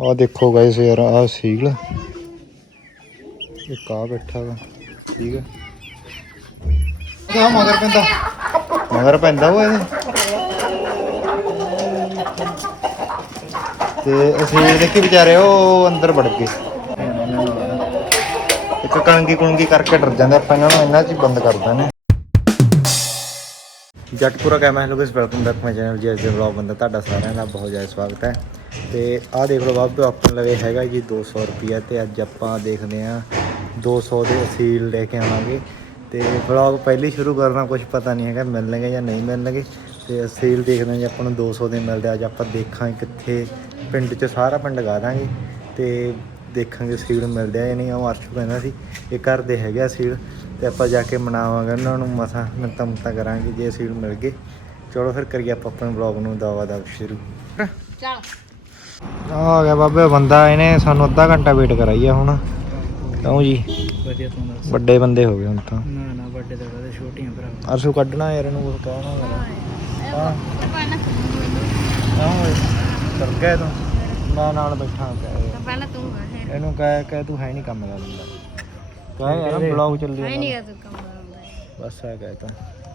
ਆ ਦੇਖੋ ਗਾਇਸ ਯਾਰ ਆ ਸੀਲ ਇੱਕ ਆ ਬੈਠਾ ਵਾ, ਠੀਕ ਹੈ ਆ ਮਗਰ ਪੈਂਦਾ। ਮਗਰ ਪੈਂਦਾ ਉਹ ਇਹਦੇ ਤੇ ਅਸੀਂ ਦੇਖੀ ਵਿਚਾਰੇ, ਉਹ ਅੰਦਰ ਵੜ ਗਏ। ਇੱਕ ਕਣਗੀ ਕੁਣਗੀ ਕਰਕੇ ਡਰ ਜਾਂਦੇ, ਆਪਾਂ ਇਹਨਾਂ ਨੂੰ ਇਹਨਾਂ 'ਚ ਬੰਦ ਕਰਦਾ ਦਿੰਦੇ। Jattpura camera hello guys welcome back my channel ਜੀ ਅੱਜ ਦੇ ਵਲੌਗ ਬੰਦਾ, ਤੁਹਾਡਾ ਸਾਰਿਆਂ ਦਾ ਬਹੁਤ ਜ਼ਿਆਦਾ ਸਵਾਗਤ ਹੈ। ਤੇ ਆਹ ਦੇਖ ਲਓ ਬਾਬੂ, ਆਪਣੇ ਲਵੇ ਹੈਗਾ ਜੀ 200 ਰੁਪਿਆ ਤੇ ਅੱਜ ਆਪਾਂ ਦੇਖਦੇ ਹਾਂ 200 ਦੇ ਅਸੀਲ ਲੈ ਕੇ ਆਵਾਂਗੇ। ਤੇ ਵਲੌਗ ਪਹਿਲੀ ਸ਼ੁਰੂ ਕਰਨਾ ਕੁਝ ਪਤਾ ਨਹੀਂ ਹੈਗਾ ਮਿਲਣਗੇ ਜਾਂ ਨਹੀਂ ਮਿਲਣਗੇ। ਤੇ ਅਸੀਲ ਦੇਖਦੇ ਹਾਂ ਜੀ ਆਪਾਂ ਨੂੰ 200 ਦੇ ਮਿਲਦੇ ਅੱਜ ਆਪਾਂ ਦੇਖਾਂਗੇ ਕਿੱਥੇ ਪਿੰਡ 'ਚ ਸਾਰਾ ਪਿੰਡ ਗਾ ਦਾਂਗੇ ਤੇ ਦੇਖਾਂਗੇ ਸੀਲ ਮਿਲਦੇ ਆ ਜਾਂ ਨਹੀਂ। ਉਹ ਅਰਸ਼ ਕਹਿੰਦਾ ਸੀ, ਇਹ ਘਰ ਦੇ ਹੈਗੇ ਆ ਸੀਲ ਤੇ ਆਪਾਂ ਜਾ ਕੇ ਮਨਾਵਾਂਗੇ, ਉਹਨਾਂ ਨੂੰ ਮਸਾ ਮਿੰਤਾਂ ਮੁੰਤਾਂ ਕਰਾਂਗੇ ਜੇ ਸੀਲ ਮਿਲ ਗਏ। ਚਲੋ ਫਿਰ ਕਰੀਏ ਆਪਾਂ ਆਪਣੇ ਬਲੌਗ ਨੂੰ, ਦਵਾ ਦਾ ਸ਼ੁਰੂ। ਚੱਲ। ਆ ਗਿਆ ਬਾਬੇ ਬੰਦਾ ਇਹਨੇ ਸਾਨੂੰ ਅੱਧਾ ਘੰਟਾ ਵੇਟ ਕਰਾਈ ਆ ਹੁਣ। ਕਿਉਂ ਜੀ? ਵਧੀਆ ਤੂੰ ਦੱਸ ਵੱਡੇ ਬੰਦੇ ਹੋ ਗਏ ਹੁਣ ਤਾਂ। ਨਾ ਨਾ ਵੱਡੇ ਤਾਂ ਕਦੇ ਛੋਟੀਆਂ ਭਰਾ। ਅਰਸ਼ੂ ਕੱਢਣਾ ਯਾਰ ਇਹਨੂੰ ਕੁਝ ਕਹਿਣਾ ਮੇਰਾ ਹਾਂ। ਹਾਂ ਕਰ ਗਿਆ ਤੂੰ? ਮੈਂ ਨਾਲ ਬੈਠਾ ਪਿਆ ਪਹਿਲਾਂ ਤੂੰ ਇਹਨੂੰ ਕਹਿ ਕਹਿ ਤੂੰ ਹੈ ਨਹੀਂ ਕੰਮ ਦਾ ਬੰਦਾ। ਕਹਿ ਯਾਰ ਬਲੌਗ ਚੱਲੀ ਹੈ। ਨਹੀਂ ਤੂੰ ਕੰਮ ਕਰਦਾ ਬਸ ਆ ਕਹਿ ਤਾਂ।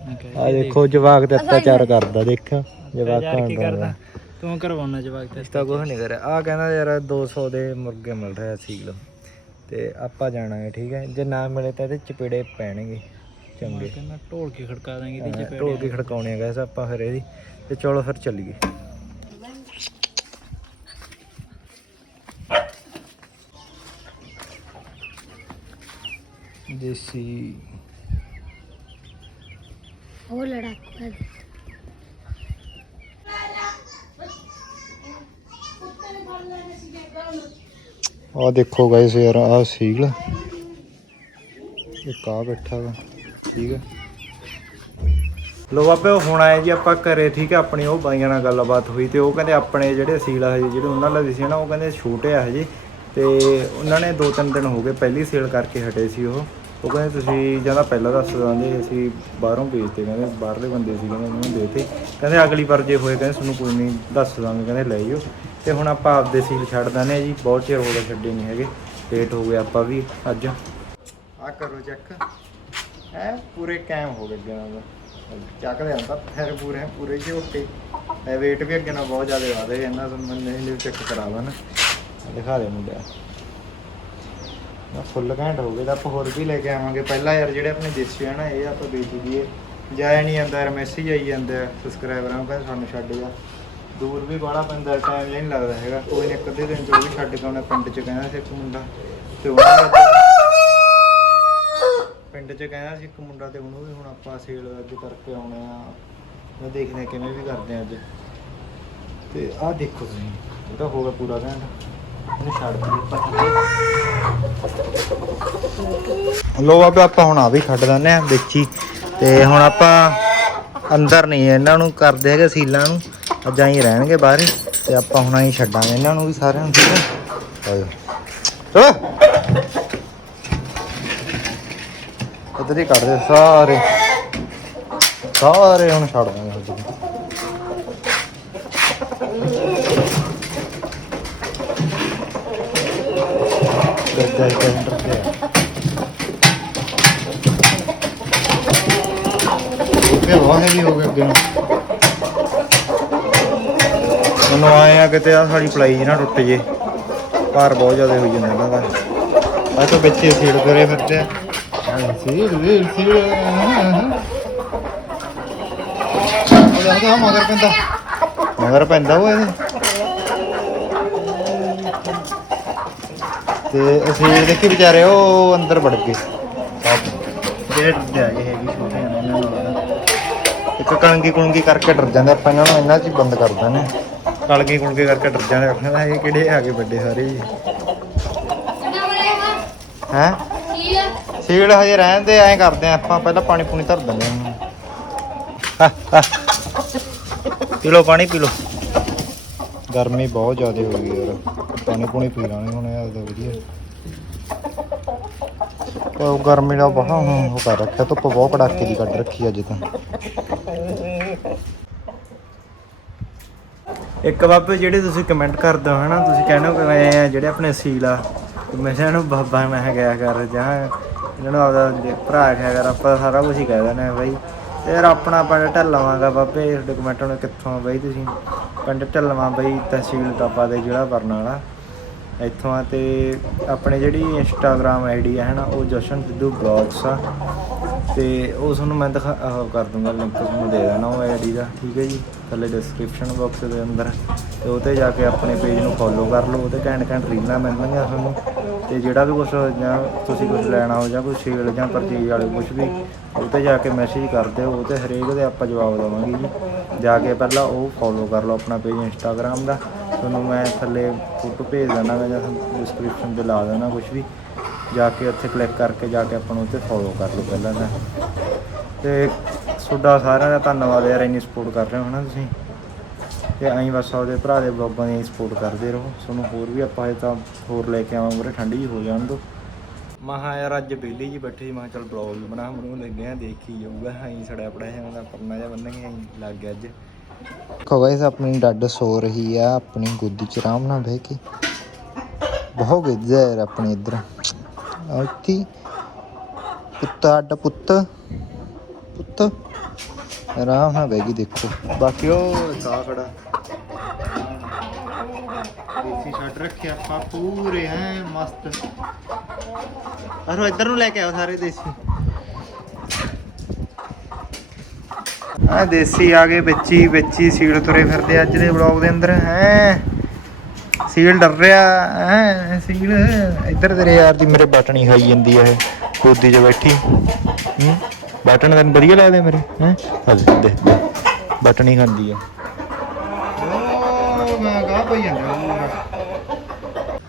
Okay, ਆ ਦੇਖੋ ਜਵਾਕ ਤੇ ਅਤਿਆਚਾਰ ਕਰਦਾ ਦੇਖਿਆ ਜਵਾਕ ਕੀ ਕਰਦਾ? ਤੂੰ ਕਰਵਾਉਣਾ ਜਵਾਕ ਤੇ ਇਸ ਤਾਂ ਕੁਝ ਨਹੀਂ ਕਰਿਆ। ਆ ਕਹਿੰਦਾ ਯਾਰ 200 ਦੇ ਮੁਰਗੇ ਮਿਲ ਰਿਹਾ ਸੀਲ। ਤੇ ਆਪਾਂ ਜਾਣਾ ਹੈ ਠੀਕ ਹੈ? ਜੇ ਨਾ ਮਿਲੇ ਤਾਂ ਇਹਦੇ ਚਪੇੜੇ ਪੈਣਗੇ ਚੰਗੇ। ਕਹਿੰਦਾ ਢੋਲ ਕੇ ਖੜਕਾ ਦਾਂਗੇ ਇਹਦੀ ਚਪੇੜ ਢੋਲ ਕੇ ਖੜਕਾਉਣੇ ਆ ਗੈਸ ਆਪਾਂ ਫਿਰ ਇਹਦੀ। ਤੇ ਚਲੋ ਫਿਰ ਚੱਲੀਏ। ਦੇਸੀ। ਉਹ ਲੜਾਕੂ ਹੈ। ਆ ਦੇਖੋ ਗਾਇਸ ਯਾਰ, ਆ ਸੀਲ ਇੱਕ ਆ ਬੈਠਾ ਵਾ, ਠੀਕ ਹੈ ਲੋ ਬਾਬੇ, ਉਹ ਹੁਣ ਆਏ ਜੀ ਆਪਾਂ ਘਰੇ, ਠੀਕ ਹੈ ਆਪਣੀ ਉਹ ਬਾਈਆਂ ਨਾਲ ਗੱਲਬਾਤ ਹੋਈ ਤੇ ਉਹ ਕਹਿੰਦੇ ਆਪਣੇ ਜਿਹੜੇ ਸੀਲ ਆ ਹਜੇ, ਜਿਹੜੇ ਉਹਨਾਂ ਲਈ ਸੀ ਨਾ, ਉਹ ਕਹਿੰਦੇ ਛੋਟੇ ਆ ਹਜੇ। ਤੇ ਉਹਨਾਂ ਨੇ ਦੋ ਤਿੰਨ ਦਿਨ ਹੋ ਗਏ, ਪਹਿਲੀ ਸੇਲ ਕਰਕੇ ਹਟੇ ਸੀ ਉਹ। ਉਹ ਕਹਿੰਦੇ ਤੁਸੀਂ ਜਾਂ ਤਾਂ ਪਹਿਲਾਂ ਦੱਸ ਦਿੰਦੇ ਅਸੀਂ ਬਾਹਰੋਂ ਭੇਜਤੇ, ਕਹਿੰਦੇ ਬਾਹਰਲੇ ਬੰਦੇ ਸੀ, ਕਹਿੰਦੇ ਉਹਨਾਂ ਨੂੰ ਦੇਤੇ। ਕਹਿੰਦੇ ਅਗਲੀ ਵਾਰ ਜੇ ਹੋਏ, ਕਹਿੰਦੇ ਤੁਹਾਨੂੰ ਕੋਈ ਨਹੀਂ ਦੱਸ ਦਾਂਗੇ ਕਹਿੰਦੇ ਲੈ ਜਾਓ ਤੇ ਹੁਣ ਆਪਾਂ ਆਪਦੇ ਸੀਲ ਛੱਡ ਦਿੰਦੇ ਆ ਜੀ, ਬਹੁਤ ਚਿਰ ਹੋ ਗਿਆ ਛੱਡੇ ਨਹੀਂ ਹੈਗੇ ਲੇਟ ਹੋ ਗਏ ਆਪਾਂ ਵੀ ਅੱਜ। ਆ ਕਰੋ ਚੈੱਕ ਐ ਪੂਰੇ ਕਾਇਮ ਹੋ ਗਏ ਅੱਗੇ ਨਾਲ ਚੱਕਦੇ ਆਂ ਤਾਂ, ਫਿਰ ਪੂਰੇ ਪੂਰੇ ਝੋਟੇ ਐ weight ਵੀ ਅੱਗੇ ਨਾਲ ਬਹੁਤ ਜ਼ਿਆਦਾ ਵਧੇ ਇਹਨਾਂ ਤੋਂ ਨਹੀਂ ਚੈੱਕ ਕਰਾ ਦੇਣ ਦਿਖਾ ਦੇ ਮੁੰਡਿਆ। ਫੁੱਲ ਘੈਂਟ ਹੋ ਗਏ ਤਾਂ ਆਪਾਂ ਹੋਰ ਵੀ ਲੈ ਕੇ ਆਵਾਂਗੇ। ਪਹਿਲਾਂ ਯਾਰ ਜਿਹੜੇ ਆਪਣੇ ਦੇਸੀ ਆ ਨਾ, ਇਹ ਆਪਾਂ ਵੇਚ ਦਈਏ। ਜਾਇਆ ਨਹੀਂ ਜਾਂਦਾ ਯਾਰ ਮੈਸੇਜ ਆਈ ਜਾਂਦਾ ਸਬਸਕ੍ਰਾਈਬਰਾਂ ਨੂੰ, ਕਹਿੰਦੇ ਸਾਨੂੰ ਛੱਡ ਜਾ। ਦੂਰ ਵੀ ਬਾਹਲਾ ਪੈਂਦਾ ਟਾਈਮ ਨਹੀਂ ਲੱਗਦਾ ਹੈਗਾ। ਕੋਈ ਨੇ ਇੱਕ ਅੱਧੇ ਦਿਨ ਚ ਉਹ ਵੀ ਛੱਡ ਕੇ ਆਉਣਾ ਪਿੰਡ ਚ, ਕਹਿੰਦਾ ਸੀ ਇੱਕ ਮੁੰਡਾ ਤੇ ਉਹਨੇ ਪਿੰਡ ਚ ਕਹਿੰਦਾ ਸੀ ਇੱਕ ਮੁੰਡਾ ਤੇ ਉਹਨੂੰ ਵੀ ਹੁਣ ਆਪਾਂ ਸੇਲ ਅੱਜ ਕਰਕੇ ਆਉਣੇ ਆ। ਮੈਂ ਦੇਖਦੇ ਆ ਕਿਵੇਂ ਵੀ ਕਰਦੇ ਆ ਅੱਜ। ਤੇ ਆਹ ਦੇਖੋ ਤੁਸੀਂ, ਇਹ ਤਾਂ ਹੋ ਗਿਆ ਪੂਰਾ ਘੰਟਾ। ਛੱਡ ਦਈਏ ਲੋ ਬਾਬੇ, ਆਪਾਂ ਹੁਣ ਆ ਵੀ ਛੱਡ ਦਿੰਦੇ ਆ ਵਿੱਚ ਹੀ ਤੇ ਹੁਣ ਆਪਾਂ ਅੰਦਰ ਨਹੀਂ, ਇਹਨਾਂ ਨੂੰ ਕਰਦੇ ਹੈਗੇ ਸੀਲਾਂ ਨੂੰ। ਅੱਜ ਹੀ ਰਹਿਣਗੇ ਬਾਹਰ ਹੀ। ਤੇ ਆਪਾਂ ਹੁਣ ਆਈ ਛੱਡਾਂਗੇ ਇਹਨਾਂ ਨੂੰ ਵੀ ਸਾਰਿਆਂ ਨੂੰ, ਠੀਕ ਹੈ? ਆਜੋ ਚਲੋ। ਇੱਧਰ ਹੀ ਕੱਢ ਸਾਰੇ। ਸਾਰੇ ਹੁਣ ਛੱਡ ਦਾਂਗੇ ਅੱਜ ਗੱਦਾ ਹੀ ਕੈਂਟਰ ਤੇ ਬਹੁਤ ਹੈਵੀ ਹੋ ਗਿਆ ਅੱਗੇ ਨੂੰ ਮੈਨੂੰ ਆਏ ਆ ਕਿਤੇ ਆ ਸਾਡੀ ਪਲਾਈ ਜੀ ਨਾ ਟੁੱਟ ਜੇ। ਭਾਰ ਬਹੁਤ ਜ਼ਿਆਦਾ ਹੋਈ ਜਾਂਦਾ ਇਹਨਾਂ ਦਾ। ਆ ਤਾਂ ਬੱਚੇ ਸੀੜ ਕਰੇ ਫਿਰਦੇ ਆ। ਸੀੜ ਸੀੜ ਸੀੜ ਉਹ ਜਾਂਦਾ ਮਗਰ ਪੈਂਦਾ ਮਗਰ ਪੈਂਦਾ ਉਹ ਇਹਦੇ ਤੇ ਅਸੀਂ ਦੇਖੀ ਵਿਚਾਰੇ ਉਹ ਅੰਦਰ ਵੜ ਗਏ। ਜਿਹੜੇ ਡਰਦੇ ਹੈਗੇ ਹੈਗੀ ਛੋਟੇ ਨੇ ਇਹਨਾਂ ਨੂੰ ਇੱਕ ਕਣਗੀ ਕੁਣਗੀ ਕਰਕੇ ਡਰ ਜਾਂਦੇ ਆਪਾਂ ਇਹਨਾਂ ਨੂੰ ਇਹਨਾਂ 'ਚ ਹੀ ਬੰਦ ਕਰ ਦਿੰਦੇ ਕਣਗੀ ਕੁਣਗੀ ਕਰਕੇ ਡਰ ਜਾਂਦੇ ਕਹਿੰਦਾ ਇਹ ਕਿਹੜੇ ਆ ਗਏ ਵੱਡੇ ਸਾਰੇ। ਹੈ? ਸੀਲ ਹਜੇ ਰਹਿਣ ਦੇ ਐਂ ਕਰਦੇ ਆ ਆਪਾਂ ਪਹਿਲਾਂ ਪਾਣੀ ਪੂਣੀ ਧਰ ਦਿੰਦੇ ਹਾਂ। ਪੀ ਲਓ ਪਾਣੀ ਪੀ ਲਓ। ਗਰਮੀ ਬਹੁਤ ਜ਼ਿਆਦਾ ਹੋ ਗਈ ਯਾਰ। ਪਾਣੀ ਪੂਣੀ ਪੀ ਲਾਂਗੇ ਹੁਣ ਯਾਰ ਤਾਂ ਵਧੀਆ। ਤੇ ਉਹ ਗਰਮੀ ਦਾ ਬਹੁਤ ਹੁਣ ਉਹ ਕਰ ਰੱਖਿਆ, ਧੁੱਪ ਬਹੁਤ ਕੜਾਕੇ ਦੀ ਕੱਢ ਰੱਖੀ ਅੱਜ ਤਾਂ। ਇੱਕ ਬਾਬੇ, ਜਿਹੜੇ ਤੁਸੀਂ ਕਮੈਂਟ ਕਰਦੇ ਹੋ, ਹਨਾ, ਤੁਸੀਂ ਕਹਿੰਦੇ ਹੋ ਕਿ ਮੈਂ ਜਿਹੜੇ ਆਪਣੇ ਸੀਲ ਆ ਮੈਂ ਇਹਨਾਂ ਬਾਬਾ ਮੈਂ ਕਿਹਾ ਕਰ, ਜਾਂ ਇਹਨਾਂ ਨੂੰ ਆਪਦਾ ਭਰਾ ਕਿਹਾ ਕਰ, ਆਪਾਂ ਸਾਰਾ ਕੁਝ ਹੀ ਕਹਿ ਦਿੰਦੇ ਆ ਬਾਈ। ਯਾਰ ਆਪਣਾ ਪਿੰਡ ਢੱਲਵਾਂਗਾ ਬਾਬੇ ਤੁਹਾਡੇ ਕਮੈਂਟ ਨੂੰ ਕਿੱਥੋਂ ਆ ਬਾਈ ਤੁਸੀਂ? ਪਿੰਡ ਢੱਲਵਾਂ ਬਾਈ, ਤਹਿਸੀਲ ਤਾਪਾ ਦੇ ਜ਼ਿਲ੍ਹਾ ਬਰਨਾਲਾ। ਇੱਥੋਂ ਆ ਤੇ ਆਪਣੇ ਜਿਹੜੀ ਇੰਸਟਾਗ੍ਰam ਆਈਡੀ ਹੈ ਨਾ, ਉਹ ਜਸ਼ਨ ਸਿੱਧੂ ਬਲੌਗਸ ਆ। ਤੇ ਉਹ ਤੁਹਾਨੂੰ ਮੈਂ ਦਿਖਾ ਆਹ ਕਰ ਦੂੰਗਾ ਲਿੰਕ ਤੁਹਾਨੂੰ ਦੇ ਦੇਣਾ ਉਹ ਆਈਡੀ ਦਾ, ਠੀਕ ਹੈ ਜੀ? ਥੱਲੇ ਡਿਸਕ੍ਰਿਪਸ਼ਨ ਬਾਕਸ ਦੇ ਅੰਦਰ। ਤੇ ਉਹ ਤੇ ਜਾ ਕੇ ਆਪਣੇ ਪੇਜ ਨੂੰ ਫੋਲੋ ਕਰ ਲਓ ਉਹਤੇ ਘੈਂਟ ਘੈਂਟ ਰੀਲਾਂ ਮਿਲਣਗੀਆਂ ਤੁਹਾਨੂੰ। ਤੇ ਜਿਹੜਾ ਵੀ ਕੁਝ ਜਾਂ ਤੁਸੀਂ ਕੁਝ ਲੈਣਾ ਹੋ ਜਾਂ ਕੋਈ ਸੇਲ ਜਾਂ ਪਰਚੇਜ ਵਾਲੇ ਕੁਝ ਵੀ ਉਹ ਤੇ ਜਾ ਕੇ ਮੈਸੇਜ ਕਰ ਦਿਓ ਉਹ ਤੇ ਹਰੇਕ ਦੇ ਆਪਾਂ ਜਵਾਬ ਦੇਵਾਂਗੇ ਜੀ। ਜਾ ਕੇ ਪਹਿਲਾਂ ਉਹ ਫੋਲੋ ਕਰ ਲਓ ਆਪਣਾ ਪੇਜ ਇੰਸਟਾਗ੍ਰam ਦਾ। ਤੁਹਾਨੂੰ ਮੈਂ ਥੱਲੇ ਫੋਟੋ ਭੇਜ ਦੇਣਾ ਗਾ ਜਾਂ ਡਿਸਕ੍ਰਿਪਸ਼ਨ ਤੇ ਲਾ ਦੇਣਾ ਕੁਝ ਵੀ। ਜਾ ਕੇ ਉੱਥੇ ਕਲਿੱਕ ਕਰਕੇ ਜਾ ਕੇ ਆਪਾਂ ਨੂੰ ਉੱਥੇ ਫੋਲੋ ਕਰ ਲਓ ਪਹਿਲਾਂ ਤਾਂ। ਤੇ ਤੁਹਾਡਾ ਸਾਰਿਆਂ ਦਾ ਧੰਨਵਾਦ ਯਾਰ, ਇੰਨੀ ਸਪੋਰਟ ਕਰ ਰਹੇ ਹੋ ਨਾ ਤੁਸੀਂ। ਤੇ ਐਂ ਬਸ ਆਪਦੇ ਭਰਾ ਦੇ ਬਲੌਗਾਂ ਦੀ ਸਪੋਰਟ ਕਰਦੇ ਰਹੋ। ਤੁਹਾਨੂੰ ਹੋਰ ਵੀ ਆਪਾਂ ਹਜੇ ਤਾਂ ਹੋਰ ਲੈ ਕੇ ਆਵਾਂਗੇ, ਉਰੇ ਠੰਡੀ ਜਿਹੀ ਹੋ ਜਾਣ ਦੋ ਮਹਾ ਯਾਰ, ਅੱਜ ਬਿਜਲੀ ਜੀ ਬੈਠੇ ਸੀ, ਮੈਂ ਕਿਹਾ ਚੱਲ ਬਲੌਗ ਵੀ ਬਣਾ ਬਣੂ ਲੈਂਦੇ ਆ, ਦੇਖੀ ਜਾਊਗਾ। ਐਂ ਸੜਿਆ ਪੜਿਆ ਹੈ ਉਹਦਾ ਪਰਨਾ ਜਿਹਾ ਬੰਨਗੇ ਐਂ ਲੱਗ ਗਿਆ ਅੱਜ। ਕੋ ਗਾਇਸ ਆਪਣੀ ਡੱਡ ਸੋ ਰਹੀ ਆ, ਆਪਣੀ ਗੋਦੀ ਚ ਆਰਾਮ ਨਾਲ ਬਹਿ ਕੇ। ਬਹੁਤ ਗਿੱਜਾ ਯਾਰ ਆਪਣੇ ਇੱਧਰ। ਆਤੀ ਪੁੱਤ ਅੱਡ ਪੁੱਤ ਪੁੱਤ। ਆਰਾਮ ਨਾਲ ਬਹਿ ਦੇਖੋ। ਬਾਕੀ ਉਹ ਕਾ ਖੜਾ। ਦੇਸੀ ਛੱਡ ਰੱਖਿਆ ਆਪਾਂ, ਪੂਰੇ ਹੈ ਮਸਤ। ਅਰੋ ਇੱਧਰ ਨੂੰ ਲੈ ਕੇ ਆਓ ਸਾਰੇ ਦੇਸੀ। ਆ ਦੇਸੀ ਆ ਗਏ, ਵਿੱਚ ਹੀ ਸੀੜ ਤੁਰੇ ਫਿਰਦੇ ਅੱਜ ਦੇ ਵਲੌਗ ਦੇ ਅੰਦਰ, ਹੈ। ਸੀਲ ਡਰ ਰਿਹਾ, ਹੈ ਸੀਲ ਇੱਧਰ ਤੇਰੇ ਯਾਰ ਦੀ ਮੇਰੇ ਬਟਨੀ ਖਾਈ ਜਾਂਦੀ ਹੈ ਇਹ 'ਚ ਬੈਠੀ। ਹੂੰ, ਬਟਨ ਤੈਨੂੰ ਵਧੀਆ ਲੱਗਦੇ ਮੇਰੇ, ਹੈ? ਆ ਦੇ ਦੇ ਖਾਂਦੀ ਆ। ਮੈਂ ਕਹਾ ਪਈ ਜਾਂਦਾ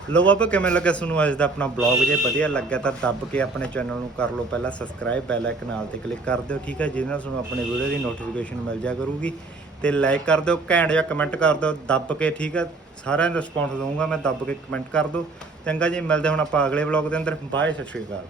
ਲੋ ਬਾਬਾ, ਕਿਵੇਂ ਲੱਗਾ ਤੁਹਾਨੂੰ ਅੱਜ ਦਾ ਆਪਣਾ ਬਲੌਗ ਜੇ ਵਧੀਆ ਲੱਗਾ ਤਾਂ ਦੱਬ ਕੇ ਆਪਣੇ ਚੈਨਲ ਨੂੰ ਕਰ ਲਓ ਪਹਿਲਾਂ ਸਬਸਕ੍ਰਾਈਬ ਬੈਲ ਆਈਕਨ ਨਾਲ ਤੇ ਕਲਿੱਕ ਕਰ ਦਿਓ, ਠੀਕ ਹੈ ਜਿਹਦੇ ਨਾਲ ਤੁਹਾਨੂੰ ਆਪਣੇ ਵੀਡੀਓ ਦੀ ਨੋਟੀਫਿਕੇਸ਼ਨ ਮਿਲ ਜਾ ਕਰੂਗੀ। ਤੇ ਲਾਈਕ ਕਰ ਦਿਓ, ਘੈਂਟ ਜਾਂ ਕਮੈਂਟ ਕਰ ਦਿਓ, ਦੱਬ ਕੇ, ਠੀਕ ਹੈ ਸਾਰਿਆਂ ਨੂੰ ਰਿਸਪੌਂਸ ਦਊਂਗਾ, ਮੈਂ ਦੱਬ ਕੇ ਕਮੈਂਟ ਕਰ ਦਿਓ। ਚੰਗਾ ਜੀ, ਮਿਲਦੇ ਹੁਣ ਆਪਾਂ ਅਗਲੇ ਬਲੌਗ ਦੇ ਅੰਦਰ। ਬਾਏ, ਸਤਿ ਸ਼੍ਰੀ ਅਕਾਲ।